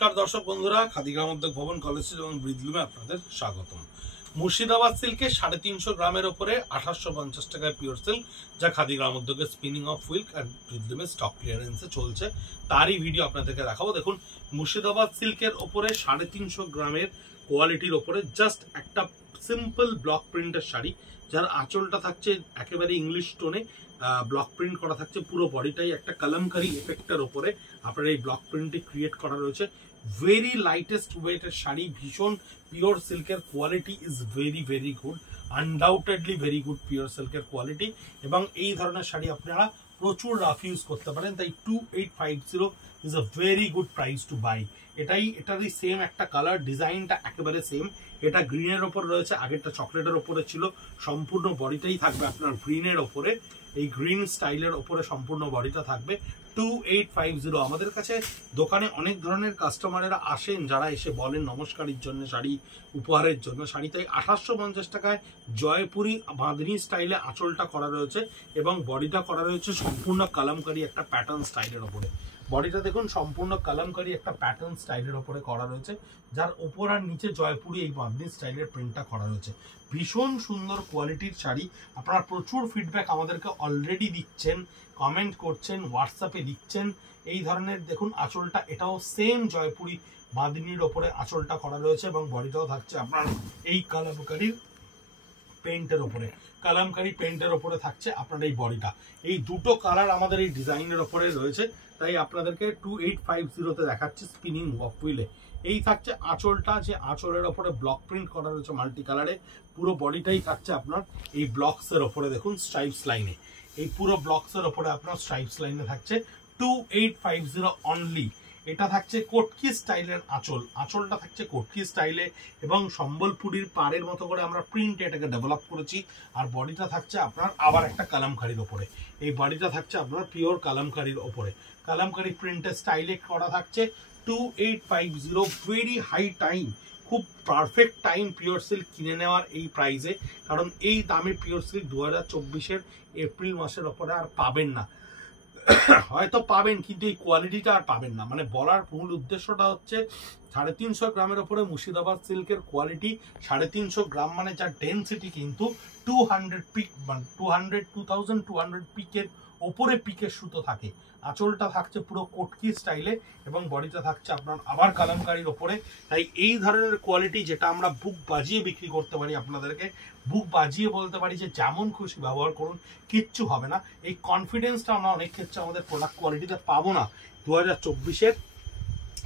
নমস্কার দর্শক বন্ধুরা, খাদিগ্রাম উদ্যোগ ভবন কলেজ এবং ব্রিজলুমে আপনাদের স্বাগতম। মুর্শিদাবাদ সিল্কে 350 গ্রামের ওপরে 2850 টাকায় পিওর সিল্ক, যা খাদিগ্রাম উদ্যোগের স্পিনিং অফ উইল্ক আর ব্রিজলুমে স্টক ক্লিয়ারেন্সে চলছে, তারই ভিডিও আপনাদেরকে দেখাবো। দেখুন, মুর্শিদাবাদ সিল্কের ওপরে 350 গ্রামের কোয়ালিটির ওপরে জাস্ট একটা সিম্পল ব্লক প্রিন্টের শাড়ি, যার আঁচলটা থাকছে একেবারে ইংলিশ টোনে ব্লক প্রিন্ট করা থাকছে, পুরো বডিটাই একটা কালামকারি এফেক্টের ওপরে আপনার এই ব্লক প্রিন্টটি ক্রিয়েট করা রয়েছে। ভেরি লাইটেস্ট ওয়েটের শাড়ি, ভীষণ পিওর সিল্কের quality is very very good, undoubtedly very good pure সিল্কের কোয়ালিটি। এবং এই ধরনের শাড়ি আপনারা প্রচুর রাফ ইউজ করতে পারেন, তাই 2850 is a very good price to buy. এটারই সেম একটা কালার, ডিজাইনটা একেবারে সেম। এটা গ্রিনের ওপর রয়েছে, আগেরটা চকলেটের ওপরে ছিল। সম্পূর্ণ বডিটাই থাকবে আপনার গ্রিনের ওপরে, এই গ্রিন স্টাইলের ওপরে সম্পূর্ণ বডিটা থাকবে। 2850। আমাদের কাছে দোকানে অনেক ধরনের কাস্টমারেরা আসেন, যারা এসে বলেন নমস্কারের জন্য শাড়ি, উপহারের জন্য শাড়ি, তাই 2850 টাকায় জয়পুরি বাঁধনি স্টাইলে আঁচলটা করা রয়েছে এবং বডিটা করা রয়েছে সম্পূর্ণ কালামকারি একটা প্যাটার্ন স্টাইলের ওপরে। বডিটা দেখুন, সম্পূর্ণ কালামকারি একটা প্যাটার্ন স্টাইলের ওপরে করা রয়েছে, যার ওপর আর নিচে জয়পুরি এই বাঁধনি স্টাইলের প্রিন্টটা করা রয়েছে। ভীষণ সুন্দর কোয়ালিটির শাড়ি। আপনারা প্রচুর ফিডব্যাক আমাদেরকে অলরেডি দিচ্ছেন, কমেন্ট করছেন, হোয়াটসঅ্যাপে দিচ্ছেন। এই ধরনের দেখুন আঁচলটা, এটাও সেম জয়পুরি বাঁধনির ওপরে আঁচলটা করা রয়েছে এবং বডিটাও থাকছে আপনার এই কালামকারির পেন্টের ওপরে, কালামকারি পেন্টের ওপরে থাকছে আপনার এই বডিটা। এই দুটো কালার আমাদের এই ডিজাইনের ওপরে রয়েছে, তাই আপনাদেরকে 2850-তে দেখাচ্ছি স্পিনিং অফ হুইলে। এই থাকছে আঁচলটা, যে আঁচলের ওপরে ব্লক প্রিন্ট করা রয়েছে মাল্টি কালারে। পুরো বডিটাই থাকছে আপনার এই ব্লকসের ওপরে, দেখুন স্ট্রাইপস লাইনে, এই পুরো ব্লকসের ওপরে আপনার স্ট্রাইপস লাইনে থাকছে 2850 অনলি। এটা থাকছে কোটকি স্টাইলের আঁচল, আঁচলটা থাকছে কোটকি স্টাইলে এবং সম্বলপুরীর পাড়ের মতো করে আমরা প্রিন্ট এটাকে ডেভেলপ করেছি। আর বডিটা থাকছে আপনার আবার একটা কালামকারির ওপরে, এই বডিটা থাকছে আপনার পিওর কালামকারির ওপরে, কালামকারি প্রিন্টের স্টাইলে করা থাকছে 2850। ভেরি হাই টাইম, খুব পারফেক্ট টাইম পিওর সিল্ক কিনে নেওয়ার এই প্রাইসে, কারণ এই দামে পিওর সিল্ক 2024-এর এপ্রিল মাসের ওপরে আর পাবেন না। হয়তো পাবেন, কিন্তু এই কোয়ালিটিটা আর পাবেন না। মানে বলার মূল উদ্দেশ্যটা হচ্ছে 350 গ্রামের ওপরে মুর্শিদাবাদ সিল্কের কোয়ালিটি। 350 গ্রাম মানে যার ডেন্সিটি কিন্তু 200 পিক, মানে 2200 পিকের ওপরে পিকের সুতো থাকে। আঁচলটা থাকছে পুরো কোটকি স্টাইলে এবং বডিটা থাকছে আপনার আবার কালামকারির ওপরে। তাই এই ধরনের কোয়ালিটি, যেটা আমরা বুক বাজিয়ে বিক্রি করতে পারি, আপনাদেরকে বুক বাজিয়ে বলতে পারি যে যেমন খুশি ব্যবহার করুন, কিচ্ছু হবে না। এই কনফিডেন্সটা আমরা অনেক ক্ষেত্রে আমাদের প্রোডাক্ট কোয়ালিটিতে পাবো না 2024-এর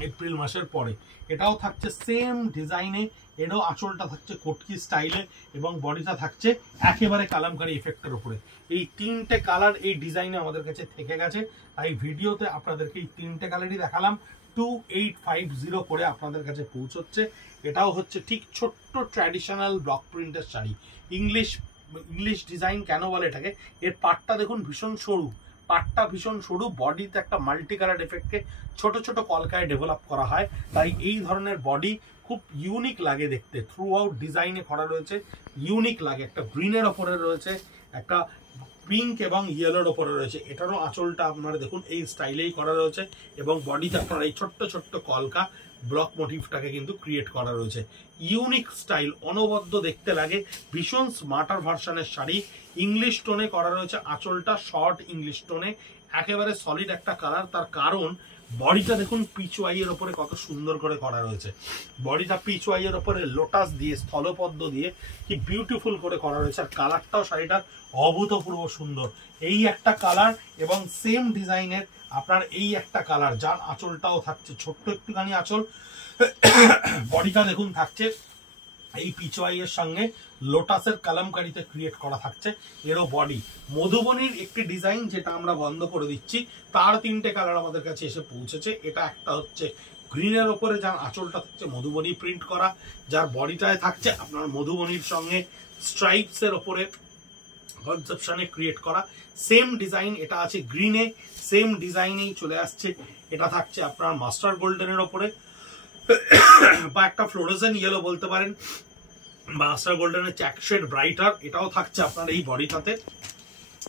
এপ্রিল মাসের পরে। এটাও থাকছে সেম ডিজাইনে, এরও আঁচলটা থাকছে কোটকি স্টাইলে এবং বডিটা থাকছে একেবারে কালামকারি এফেক্টের উপরে। এই তিনটে কালার এই ডিজাইনে আমাদের কাছে থেকে গেছে, তাই ভিডিওতে আপনাদেরকে এই তিনটে কালারই দেখালাম। 2850 করে আপনাদের কাছে পৌঁছচ্ছে। এটাও হচ্ছে ঠিক ছোট্ট ট্র্যাডিশনাল ব্লক প্রিন্টের শাড়ি। ইংলিশ ডিজাইন কেন বলে এটাকে, এর পাটটা দেখুন ভীষণ সরু, পাটটা ভীষণ সরু, বডিতে একটা মাল্টি কালার এফেক্টকে ছোট ছোট কলকায় ডেভেলপ করা হয়, তাই এই ধরনের বডি খুব ইউনিক লাগে দেখতে। থ্রু আউট ডিজাইনে করা রয়েছে, ইউনিক লাগে। একটা গ্রিনের ওপরে রয়েছে, একটা পিঙ্ক এবং ইয়েলোর ওপরে রয়েছে। এটারও আঁচলটা আপনারা দেখুন এই স্টাইলেই করা রয়েছে এবং বডিতে আপনার এই ছোট্ট ছোট্ট কলকা ব্লক মোটিভটাকে কিন্তু ক্রিয়েট করা রয়েছে। ইউনিক স্টাইল, অনবদ্য দেখতে লাগে, ভীষণ স্মার্টার ভার্সনের শাড়ি। ইংলিশ টোনে করা রয়েছে আঁচলটা, শর্ট ইংলিশ টোনে, একেবারে সলিড একটা কালার। তার কারণ বডিটা দেখুন পিচওয়াইয়ের ওপরে কত সুন্দর করে করা রয়েছে। বডিটা পিচওয়াইয়ের ওপরে লোটাস দিয়ে, স্থলপদ্ম দিয়ে কি বিউটিফুল করে করা রয়েছে। আর কালারটাও শাড়িটার অভূতপূর্ব সুন্দর। এই একটা কালার এবং সেম ডিজাইনের আপনার এই একটা কালার, যার আঁচলটাও থাকছে ছোট্ট একটুখানি আঁচল। বডিটা দেখুন থাকছে এই পিচওয়াইয়ের সঙ্গে লোটাসের কালামকারিতে ক্রিয়েট করা থাকছে। এরও বডি মধুবনীর একটি ডিজাইন, যেটা আমরা বন্ধ করে দিচ্ছি, তার তিনটে কালার আমাদের কাছে এসে পৌঁছেছে। এটা একটা হচ্ছে গ্রিনের ওপরে, যার আঁচলটা থাকছে মধুবনী প্রিন্ট করা, যার বডিটায় থাকছে আপনার মধুবনীর সঙ্গে স্ট্রাইপসের ওপরে কনসেপশনে ক্রিয়েট করা। সেম ডিজাইন এটা আছে গ্রিনে, সেম ডিজাইনেই চলে আসছে। এটা থাকছে আপনার মাস্টার গোল্ডেনের ওপরে বা একটা ফ্লোরোজেন ইয়েলো বলতে পারেন, মাস্টার গোল্ডেনের চ্যাক শেড ব্রাইটার। এটাও থাকছে আপনার এই বডিটাতে।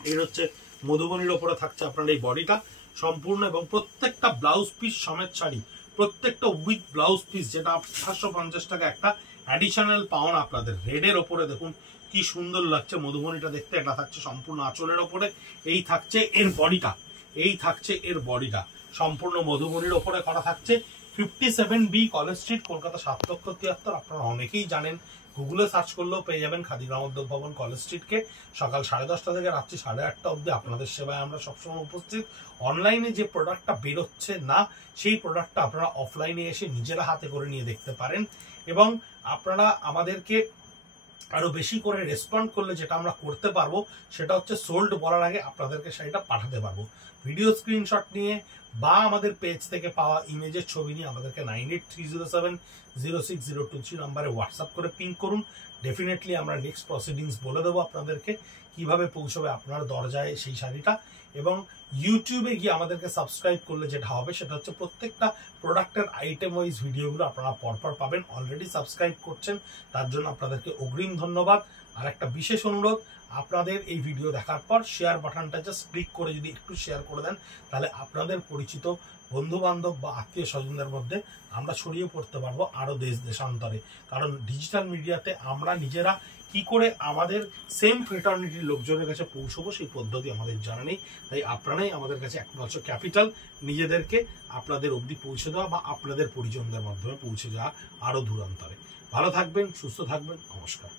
এর হচ্ছে মধুবনীর ওপরে থাকছে আপনার এই বডিটা সম্পূর্ণ, এবং প্রত্যেকটা ব্লাউজ পিস সমেত শাড়ি প্রত্যেকটা উইথ ব্লাউজ পিস, যেটা 1850 টাকা একটা অ্যাডিশনাল পাউন আপনাদের। রেডের ওপরে দেখুন কি সুন্দর লাগছে মধুবনীটা দেখতে। এটা থাকছে সম্পূর্ণ আঁচলের ওপরে, এই থাকছে এর বডিটা, এই থাকছে এর বডিটা সম্পূর্ণ মধুবনীর ওপরে করা থাকছে। 57B college street, Kolkata 773। আপনারা অনেকেই জানেন, গুগলে সার্চ করলেও পেয়ে যাবেন খাদি গ্রামোদ্যোগ ভবন কলেজ স্ট্রিটকে। সকাল 10:30 থেকে রাত্রি 8:30 অবধি আপনাদের সেবায় আমরা সবসময় উপস্থিত। অনলাইনে যে প্রোডাক্টটা বেরোচ্ছে না, সেই প্রোডাক্টটা আপনারা অফলাইনে এসে নিজেরা হাতে করে নিয়ে দেখতে পারেন। এবং আপনারা আমাদেরকে আরো বেশি করে রেসপন্ড করলে যেটা আমরা করতে পারবো সেটা হচ্ছে সোল্ড বলার আগে আপনাদেরকে শাড়িটা পাঠাতে পারবো ভিডিও স্ক্রিনশট নিয়ে, বা আমাদের পেজ থেকে পাওয়া ইমেজের ছবি নিয়ে আমাদেরকে 9830706023 নাম্বারে হোয়াটসঅ্যাপ করে পিং করুন। ডেফিনেটলি আমরা নেক্সট প্রসিডিংস বলে দেবো আপনাদেরকে কিভাবে পৌঁছবে আপনার দরজায় সেই শাড়িটা। এবং ইউটিউবে গিয়ে আমাদেরকে সাবস্ক্রাইব করলে যেটা হবে সেটা হচ্ছে প্রত্যেকটা প্রোডাক্টের আইটেম ওয়াইজ ভিডিওগুলো আপনারা পরপর পাবেন। অলরেডি সাবস্ক্রাইব করছেন, তার জন্য আপনাদেরকে অগ্রিম ধন্যবাদ। আর একটা বিশেষ অনুরোধ, আপনাদের এই ভিডিও দেখার পর শেয়ার বাটনটা জাস্ট ক্লিক করে যদি একটু শেয়ার করে দেন, তাহলে আপনাদের পরিচিত বন্ধু বান্ধব বা আত্মীয় স্বজনদের মধ্যে আমরা ছড়িয়ে পড়তে পারবো আরো দেশ দেশান্তরে। কারণ ডিজিটাল মিডিয়াতে আমরা নিজেরা কি করে আমাদের সেম ফ্রেটার্নিটির লোকজনের কাছে পৌঁছবো সেই পদ্ধতি আমাদের জানা নেই। তাই আপনারাই আমাদের কাছে একমাত্র ক্যাপিটাল নিজেদেরকে আপনাদের অবধি পৌঁছে দেওয়া বা আপনাদের পরিজনদের মাধ্যমে পৌঁছে যাওয়া আরো দূরান্তরে। ভালো থাকবেন, সুস্থ থাকবেন, নমস্কার।